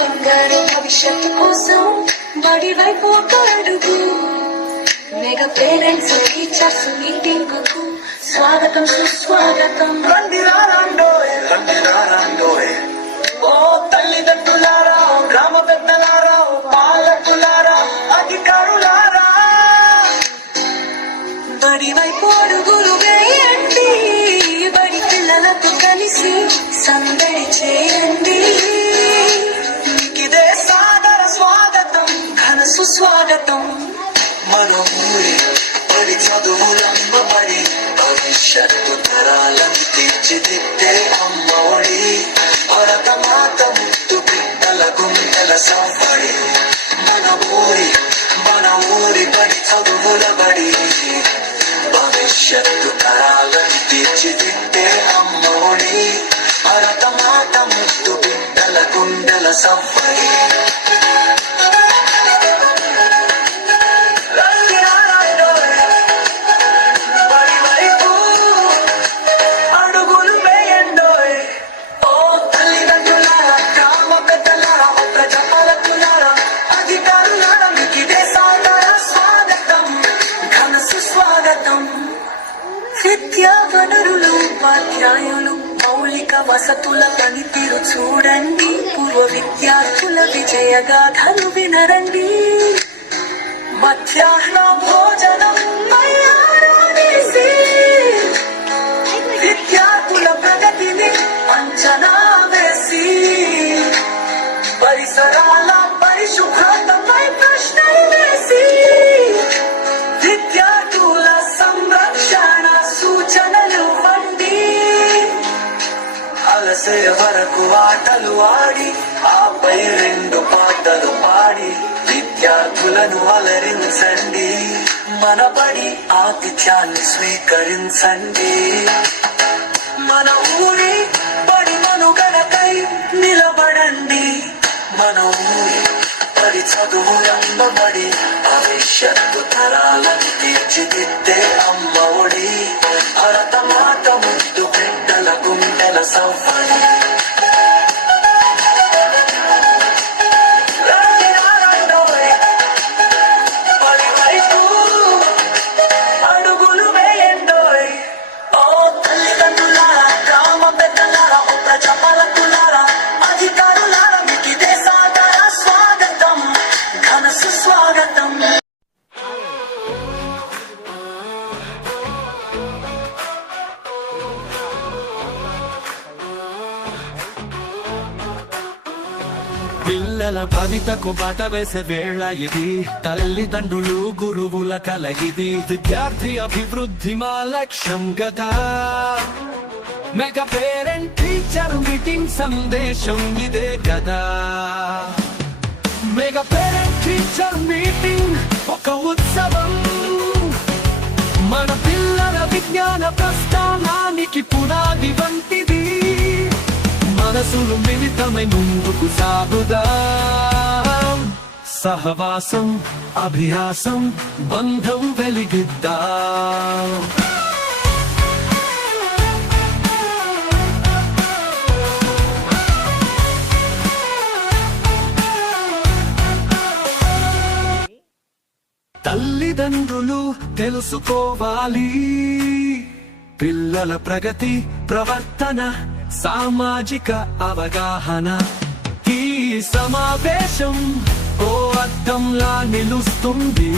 బంగారు భవిష్యత్తు కోసం బడి వైపు ఒక అడుగు. మెగా పేరెంట్స్ టీచర్స్ మీటింగ్ కు స్వాగతం సుస్వాగతం. ఓ తల్లిదండ్రులారా, గ్రామ పెద్దలారా, పాలకులారా, అధికారులారా, బడి వైపు అడుగులు వేయండి. బడి పిల్లలకు కలిసి సందడి చేయండి. ఇదే సాదర స్వాగతం, ఘన సుస్వాగతం. మన ఊరి బడి చదువులంబడి భవిష్యత్తు తరాలను తీర్చిదిద్దే అమ్మ ఒడి. భరత మాత ముద్దు బిడ్డల గుండెల సంబడి. మన ఊరి బడి చదువుల బడి భవిష్యత్తు తరాలను తీర్చిదిద్దే అమ్మ ఒడి. భరత మాత ముద్దు బిడ్డల గుండెల సంబడి. విద్యా వనరులు, ఉపాధ్యాయులు, మౌలిక వసతుల పనితీరు చూడండి. పూర్వ విద్యార్థుల విజయగాథలు వినరండి. మధ్యాహ్న భోజనం తయారనేసి విద్యార్థుల ప్రగతిని అంచనా వేసి పరిసరాల పరిశుభ్రతపై ప్రశ్నలు వేసి విద్యార్థుల సంరక్షణ సూచనలు వండి అలసే వరకు ఆటలు ఆడి ఆపై 2 పాటలు పాడి విద్యార్థులను అలరించండి. మన బడి ఆతిథ్యాన్ని స్వీకరించండి. మన ఊరి బడి మనుగడకై నిలబడండి. మన ఊరి బడి చదువులంబడి భవిష్యత్తు తరాలను తీర్చిదిద్దే అమ్మ ఒడి. భరత మాత ముద్దు బిడ్డల గుండెల సంబడి. పిల్లల భవితకు బాట వేసే వేళ ఇది. తల్లిదండ్రులు గురువుల కల ఇది. విద్యార్థి అభివృద్ధి మా లక్ష్యం గదా. మెగా పేరెంట్ టీచర్ మీటింగ్ సందేశం ఇదే కదా. మెగా పేరెంట్ టీచర్ మీటింగ్ ఒక ఉత్సవం. మన పిల్లల విజ్ఞాన ప్రస్థానానికి పునాది వంటిది. మనసులు మిళితమై ముందుకు సాగుదాం. సహవాసం అభ్యాసం బంధం వెలిగిద్దాం. తల్లిదండ్రులు తెలుసుకోవాలి పిల్లల ప్రగతి, ప్రవర్తన, సామాజిక అవగాహన. ఈ సమావేశం ఓ అద్దంలా నిలుస్తుంది.